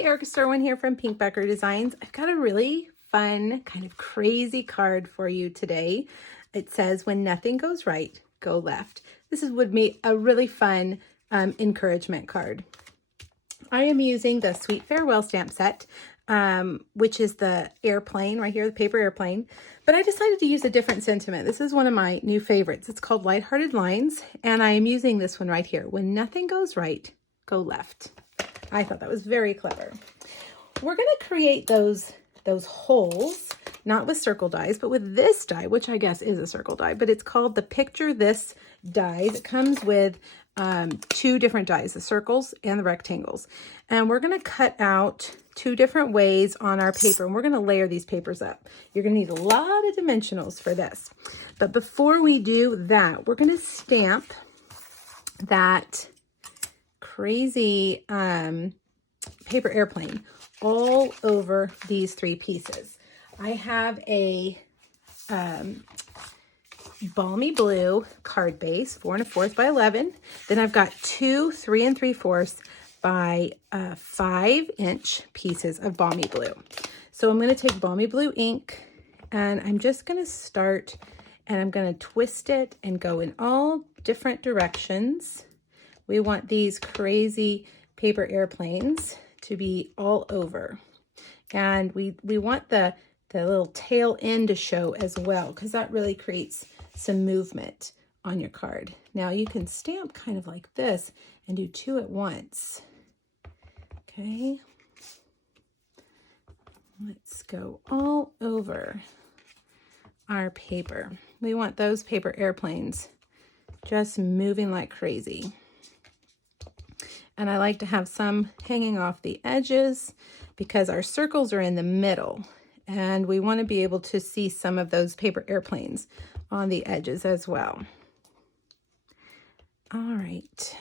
Hey, Erica Sterwin here from Pinkbucker Designs. I've got a really fun, kind of crazy card for you today. It says, when nothing goes right, go left. This would be a really fun encouragement card. I am using the Sweet Farewell stamp set, which is the airplane right here, the paper airplane. But I decided to use a different sentiment. This is one of my new favorites. It's called Lighthearted Lines, and I am using this one right here. When nothing goes right, go left. I thought that was very clever. We're going to create those holes, not with circle dies, but with this die, which I guess is a circle die, but it's called the Picture This dies. It comes with two different dies, the circles and the rectangles. And we're going to cut out two different ways on our paper, and we're going to layer these papers up. You're going to need a lot of dimensionals for this. But before we do that, we're going to stamp that crazy paper airplane all over these three pieces. I have a balmy blue card base, 4 1/4 by 11. Then I've got two 3 3/4 by 5-inch pieces of balmy blue. So I'm going to take balmy blue ink, and I'm just going to start, and I'm going to twist it and go in all different directions. We want these crazy paper airplanes to be all over. And we want the little tail end to show as well, because that really creates some movement on your card. Now you can stamp kind of like this and do two at once. Okay. Let's go all over our paper. We want those paper airplanes just moving like crazy. And I like to have some hanging off the edges because our circles are in the middle, and we want to be able to see some of those paper airplanes on the edges as well. All right.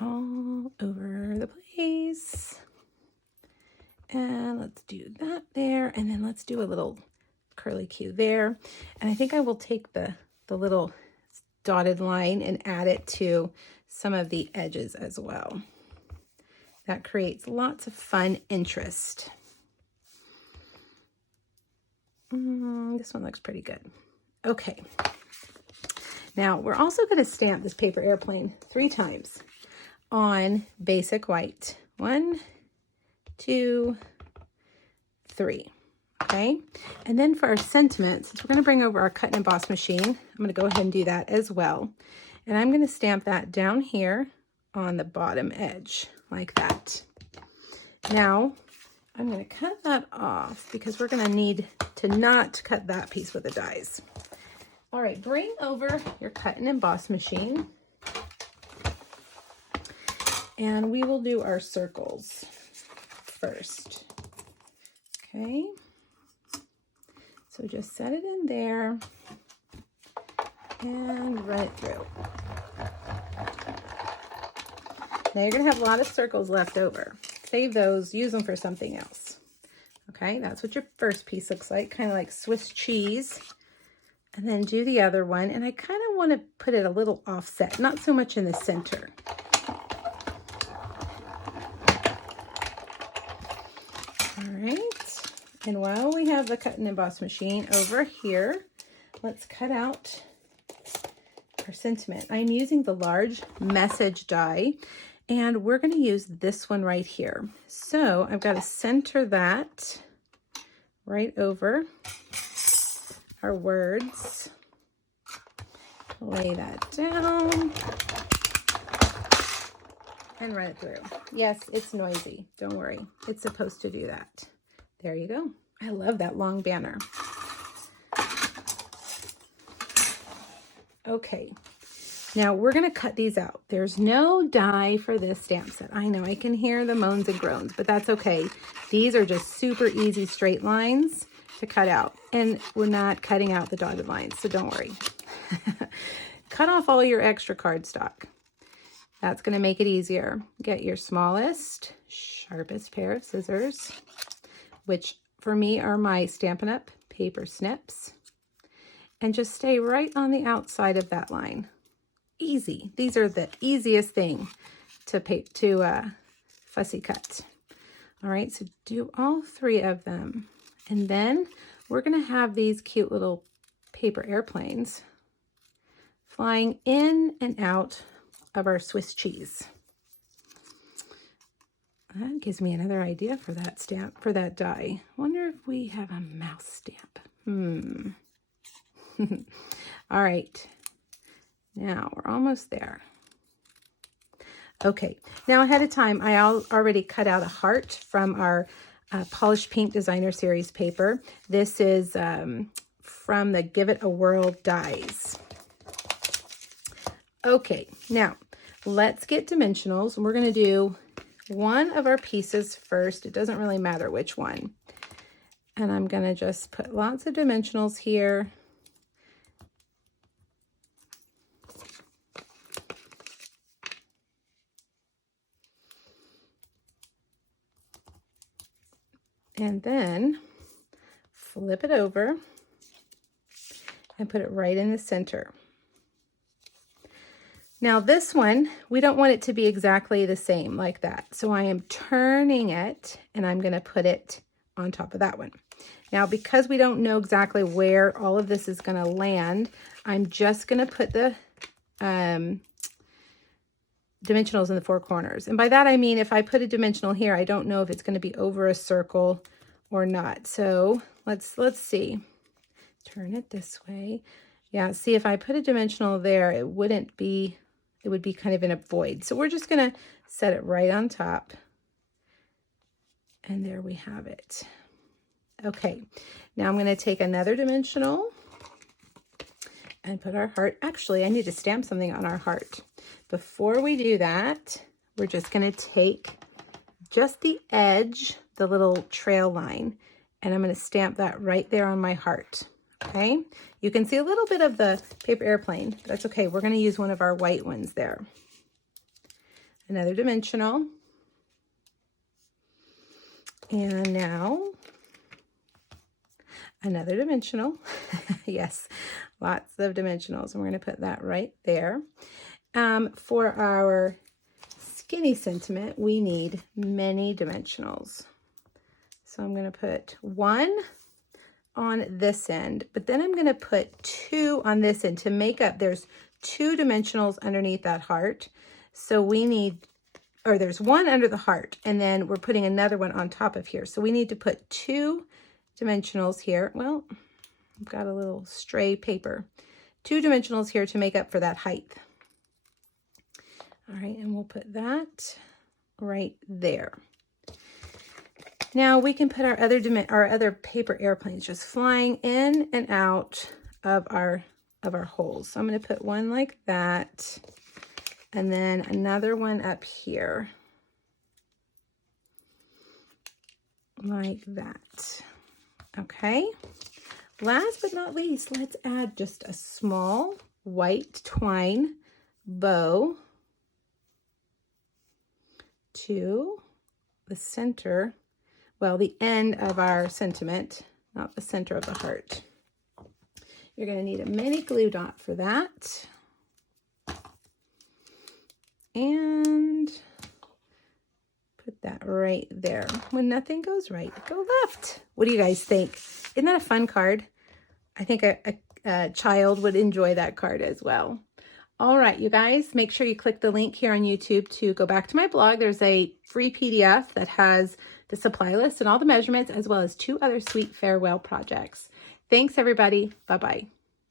All over the place. And let's do that there. And then let's do a little curly Q there. And I think I will take the little dotted line and add it to some of the edges as well. That creates lots of fun interest. This one looks pretty good. Okay. Now we're also going to stamp this paper airplane 3 times on basic white. 1, 2, 3. Okay. And then for our sentiment, since we're going to bring over our cut and emboss machine, I'm going to go ahead and do that as well. And I'm going to stamp that down here on the bottom edge like that. Now I'm going to cut that off because we're going to need to not cut that piece with the dies. All right, bring over your cut and emboss machine, and we will do our circles first. Okay, so just set it in there and run it through. Now you're going to have a lot of circles left over. Save those, use them for something else. Okay, that's what your first piece looks like, kind of like Swiss cheese. And then do the other one, and I kind of want to put it a little offset, not so much in the center. All right, and while we have the cut and emboss machine over here, let's cut out our sentiment. I'm using the large message die, and we're going to use this one right here. So I've got to center that right over our words. Lay that down and run it through. Yes, it's noisy. Don't worry. It's supposed to do that. There you go. I love that long banner. Okay. Now we're going to cut these out. There's no die for this stamp set. I know I can hear the moans and groans, but that's okay. These are just super easy straight lines to cut out, and we're not cutting out the dotted lines, so don't worry. Cut off all your extra cardstock. That's going to make it easier. Get your smallest, sharpest pair of scissors, which for me are my Stampin' Up! Paper snips, and just stay right on the outside of that line. Easy. These are the easiest thing to fussy cut. All right, so do all 3 of them. And then we're gonna have these cute little paper airplanes flying in and out of our Swiss cheese. That gives me another idea for that stamp, for that die. Wonder if we have a mouse stamp. All right, now we're almost there. Okay, now ahead of time, I already cut out a heart from our Polished Pink Designer Series paper. This is from the Give It a Whirl dies. Okay, now let's get dimensionals. We're gonna do one of our pieces first. It doesn't really matter which one. And I'm gonna just put lots of dimensionals here. And then flip it over and put it right in the center. Now this one, we don't want it to be exactly the same like that. So I am turning it and I'm gonna put it on top of that one. Now, because we don't know exactly where all of this is gonna land, I'm just gonna put the dimensionals in the 4 corners. And by that, I mean, if I put a dimensional here, I don't know if it's gonna be over a circle or not. So let's see. Turn it this way. Yeah, see, if I put a dimensional there, it would be kind of in a void. So we're just gonna set it right on top. And there we have it. Okay, now I'm gonna take another dimensional and put our heart. Actually, I need to stamp something on our heart. Before we do that, we're just gonna take just the edge, the little trail line, and I'm gonna stamp that right there on my heart. Okay, you can see a little bit of the paper airplane, but that's okay. We're going to use one of our white ones there. Another dimensional. And now another dimensional. Yes, lots of dimensionals. And we're going to put that right there. For our skinny sentiment, we need many dimensionals. So I'm going to put 1 on this end, but then I'm going to put 2 on this end to make up. There's 2 dimensionals underneath that heart. So we need, or there's 1 under the heart, and then we're putting another one on top of here. So we need to put 2 dimensionals here. Well, I've got a little stray paper. 2 dimensionals here to make up for that height. All right, and we'll put that right there. Now we can put our other paper airplanes just flying in and out of our holes. So I'm going to put one like that, and then another one up here like that. Okay. Last but not least, let's add just a small white twine bow to the center. Well, the end of our sentiment, not the center of the heart. You're going to need a mini glue dot for that. And put that right there. When nothing goes right, go left. What do you guys think? Isn't that a fun card? I think a child would enjoy that card as well. All right, you guys, make sure you click the link here on YouTube to go back to my blog. There's a free PDF that has the supply list and all the measurements, as well as 2 other sweet farewell projects. Thanks, everybody. Bye-bye.